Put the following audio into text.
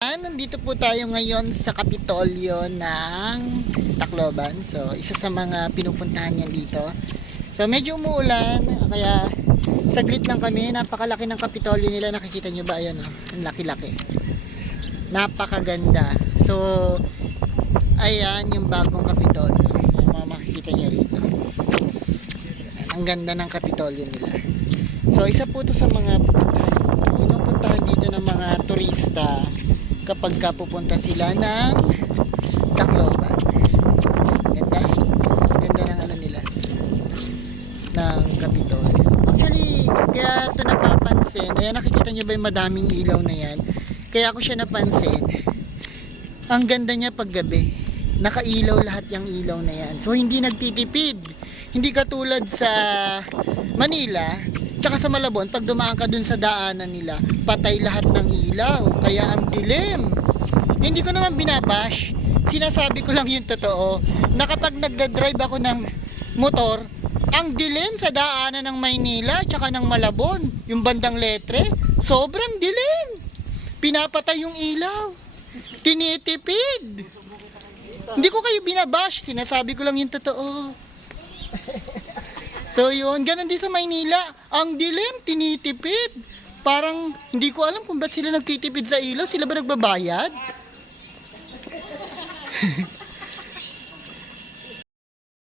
Nandito po tayo ngayon sa Kapitolyo ng Tacloban. So, isa sa mga pinupuntahan niyan dito. So, medyo umuulan, kaya saglit lang kami. Napakalaki ng Kapitolyo nila. Nakikita nyo ba? Ayan, oh. Ang laki-laki. Napakaganda. So, ayan yung bagong Kapitolyo. Makikita nyo rito. Ang ganda ng Kapitolyo nila. So, isa po ito sa mga pinupuntahan dito ng mga turista kapag pupunta sila ng Tacloban. Ganda. Ganda ng ano nila, ng Kapitolyo. Actually, kaya ito napapansin. Ayan, nakikita nyo ba yung madaming ilaw na yan? Kaya ako siya napansin. Ang ganda niya pag gabi. Nakailaw lahat yung ilaw na yan. So, hindi nagtitipid. Hindi katulad sa Manila, tsaka sa Malabon, pag dumaan ka dun sa daanan nila, patay lahat ng ilaw. Kaya ang dilim. Hindi ko naman binabash. Sinasabi ko lang yung totoo. Na kapag nagdadrive ako ng motor, ang dilim sa daanan ng Maynila, tsaka ng Malabon, yung bandang Letre, sobrang dilim. Pinapatay yung ilaw. Tinitipid. Hindi ko kayo binabash. Sinasabi ko lang yung totoo. So yun, ganun din sa Maynila. Ang dilim, tinitipid. Parang hindi ko alam kung ba't sila nagtitipid sa ilaw. Sila ba nagbabayad?